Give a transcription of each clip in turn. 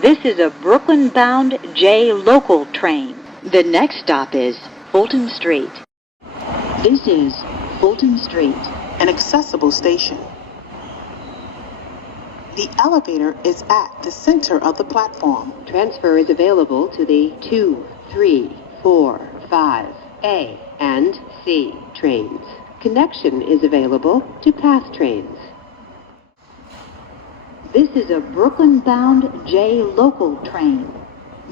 This is a Brooklyn-bound J local train. The next stop is Fulton Street. This is Fulton Street, an accessible station. The elevator is at the center of the platform. Transfer is available to the 2, 3, 4, 5, A and C trains. Connection is available to pass trains. This is a Brooklyn-bound J local train.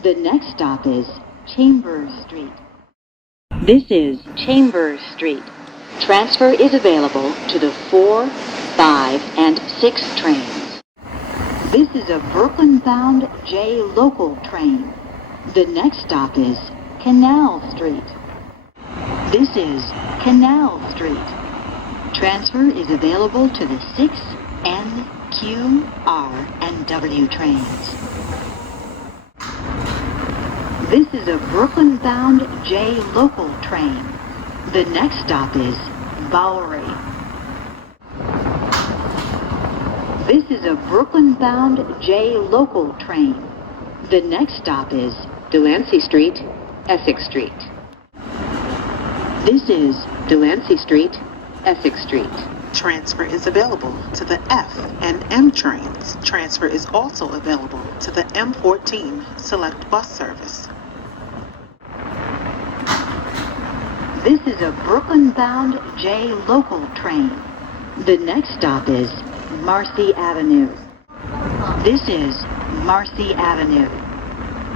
The next stop is Chambers Street. This is Chambers Street. Transfer is available to the 4, 5, and 6 trains. This is a Brooklyn-bound J local train. The next stop is Canal Street. This is Canal Street. Transfer is available to the 6, N, Q, R, and W trains. This is a Brooklyn-bound J local train. The next stop is Bowery. This is a Brooklyn-bound J local train. The next stop is Delancey Street, Essex Street. This is Delancey Street, Essex Street. Transfer is available to the F and M trains. Transfer is also available to the M14 Select Bus Service. This is a Brooklyn-bound J local train. The next stop is Marcy Avenue. This is Marcy Avenue.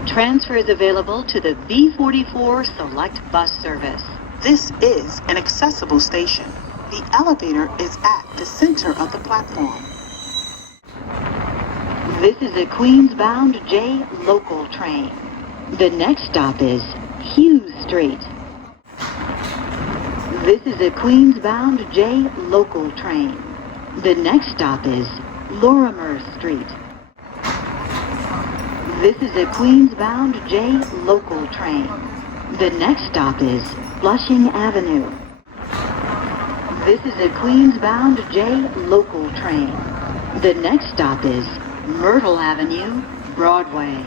Transfer is available to the B44 Select Bus Service. This is an accessible station. The elevator is at the center of the platform. This is a Queens-bound J local train. The next stop is Hughes Street. This is a Queens-bound J local train. The next stop is Lorimer Street. This is a Queens-bound J local train. The next stop is Flushing Avenue. This is a Queens-bound J local train. The next stop is Myrtle Avenue, Broadway.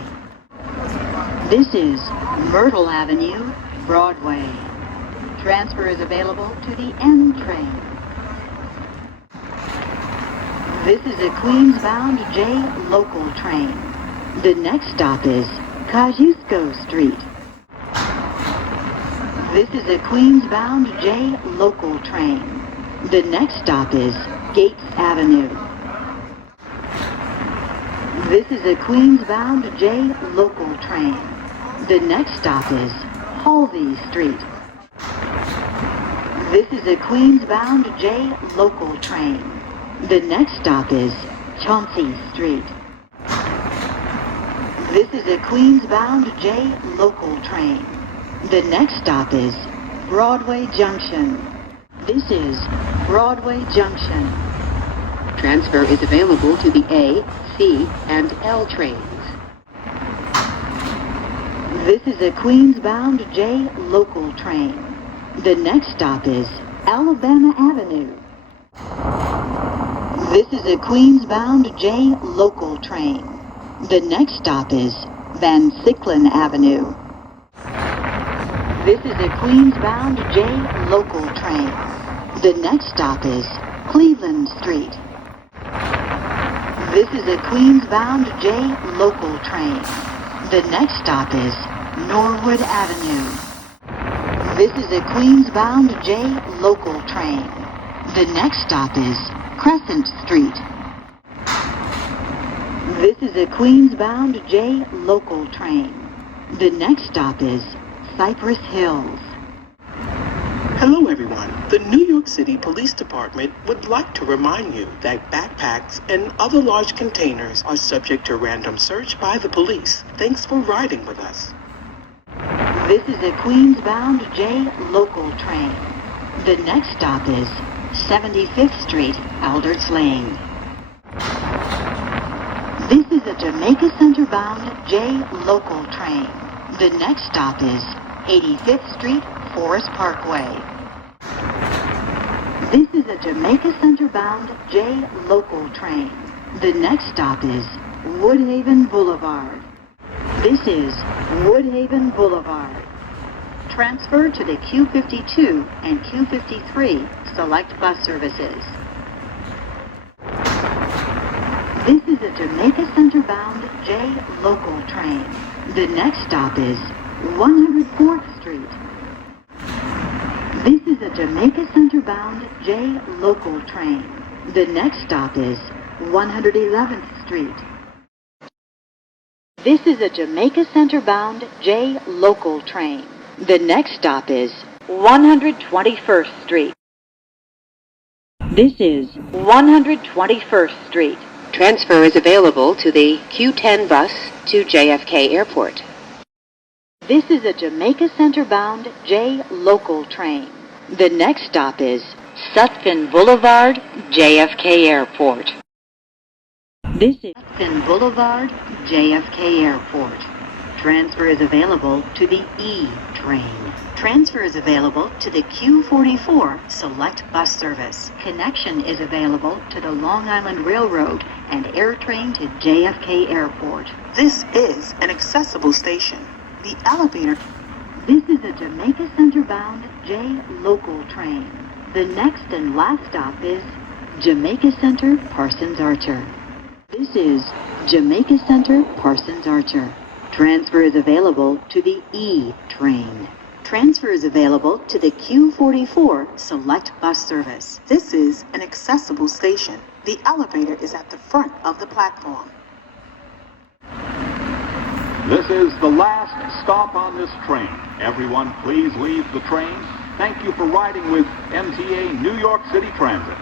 This is Myrtle Avenue, Broadway. Transfer is available to the N train. This is a Queens-bound J local train. The next stop is Kosciuszko Street. This is a Queens-bound J local train. The next stop is Gates Avenue. This is a Queens-bound J local train. The next stop is Halsey Street. This is a Queens-bound J local train. The next stop is Chauncey Street. This is a Queens-bound J local train. The next stop is Broadway Junction. This is Broadway Junction. Transfer is available to the A, C, and L trains. This is a Queens-bound J local train. The next stop is Alabama Avenue. This is a Queens-bound J local train. The next stop is Van Siclen Avenue. This is a Queens-bound J local train. The next stop is Cleveland Street. This is a Queens-bound J local train. The next stop is Norwood Avenue. This is a Queens-bound J local train. The next stop is Crescent Street. This is a Queens-bound J local train. The next stop is Cypress Hills. Hello everyone. The New York City Police Department would like to remind you that backpacks and other large containers are subject to random search by the police. Thanks for riding with us. This is a Queens-bound J local train. The next stop is 75th Street, Alderts Lane. This is a Jamaica Center-bound J local train. The next stop is 85th Street, Forest Parkway. This is a Jamaica Center-bound J local train. The next stop is Woodhaven Boulevard. This is Woodhaven Boulevard. Transfer to the Q52 and Q53 select bus services. This is a Jamaica Center-bound J local train. The next stop is 104th Street. This is a Jamaica Center-bound J local train. The next stop is 111th Street. This is a Jamaica Center-bound J local train. The next stop is 121st Street. This is 121st Street. Transfer is available to the Q10 bus to JFK Airport. This is a Jamaica Center-bound J local train. The next stop is Sutphin Boulevard, JFK Airport. This is Sutphin Boulevard, JFK Airport. Transfer is available to the E train. Transfer is available to the Q44 select bus service. Connection is available to the Long Island Railroad and air train to JFK Airport. This is an accessible station. The elevator. This is a Jamaica Center-bound J local train. The next and last stop is Jamaica Center, Parsons Archer. This is Jamaica Center, Parsons Archer. Transfer is available to the E train. Transfer is available to the Q44 select bus service. This is an accessible station. The elevator is at the front of the platform. This is the last stop on this train. Everyone, please leave the train. Thank you for riding with MTA New York City Transit.